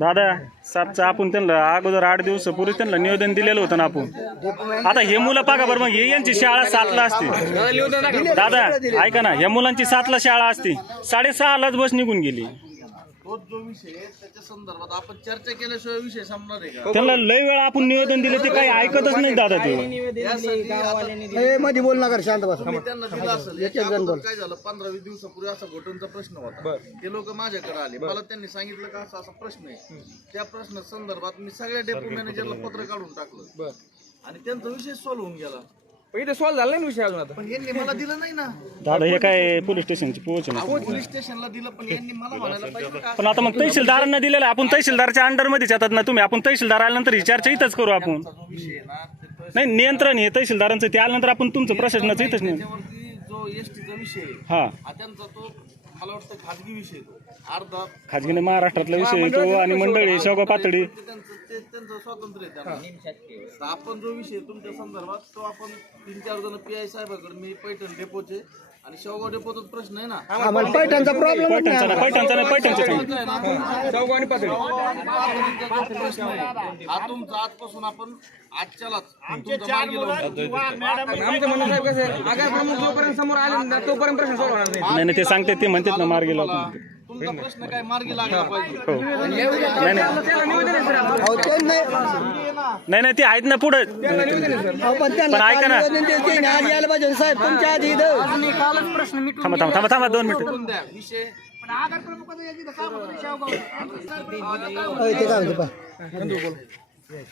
दादा 7चा आपण त्यांना अगोदर 8 दिवसापूर्वी त्यांना निवेदन दिलेलं होतं ना आपण. आता हे मुलं बघा बरं, मग यांची शाळा 7ला असते. दादा ऐका ना, या मुलांची 7ला शाळा असते, 6:30लाच बस निघून गेली. तोच जो विषय त्याच्या संदर्भात आपण चर्चा केल्याशिवाय विषय संपणार आहे का? त्यांना लय वेळा आपण निवेदन दिले, ते काही ऐकतच नाही दादा. ते मध्ये बोल नका, शांत बसा. त्यांना दिलं असेल. याच्या अगोदर काय झालं, 15-20 दिवसापूर्वी असा घोटांचा प्रश्न होता. ते लोक माझ्याकडे आले, मला त्यांनी सांगितलं का असा प्रश्न आहे. त्या प्रश्ना संदर्भात मी सगळ्या डेपो मॅनेजरला पत्र काढून टाकलं आणि त्यांचा विषय सॉल्व्ह होऊन गेला. इथे सॉल्व्ह झाला नाही विषय अजून. आता पण यांनी मला दिलं नाही ना दादा. हे काय पोलीस स्टेशनची पोहोच ना. पोलीस स्टेशनला दिलं, पण यांनी मला म्हणायला पाहिजे का? पण आता मग तहसीलदारांना दिलेलं, आपण तहसीलदारच्या अंडर मध्येच येतात ना तुम्ही. आपण तहसीलदार आल्यानंतर ही चर्चा इथंच करू आपण. जो विषय आहे ना, ते नाही, नियंत्रण हे तहसीलदारांचं, ते आल्यानंतर आपण तुमचं प्रशासनाचं इथंच नाही. त्याच्यावरती जो एसटीचा विषय आहे, हा, त्यांचा तो मला वाटतं खाजगी विषय, तो अर्धा खाजगीने महाराष्ट्रातला विषय येतो आणि मंडळी शेवगा पातळी. त्यांचं स्वातंत्र्य आहे त्यांना. तर आपण जो विषय तुमच्या संदर्भात, तो आपण 3-4 जण PI साहेबाकडे, मी पैठण डेपोचे आणि शेवगाव डेपोचाच प्रश्न आहे ना. पैठणचा प्रॉब्लेम पैठणचा नाही, पैठणचं प्रश्न आहे हा तुमचा. आजपासून आपण आजच्यालाच तुमचा मार्गी लावून आमचं म्हणणं साहेब कसं आहे, आगार प्रमुख जोपर्यंत समोर आले ना तोपर्यंत प्रश्न सोडवणार नाही. नाही नाही, ते सांगते, ते म्हणतात ना मार्गी लावतो. तुमचा प्रश्न काय मार्गी लागला पाहिजे. नाही नाही नाही, ते आहेत ना पुढे. पण ऐका ना, थांबा 2 मिनिटं. द्या विषय ते काय म्हणते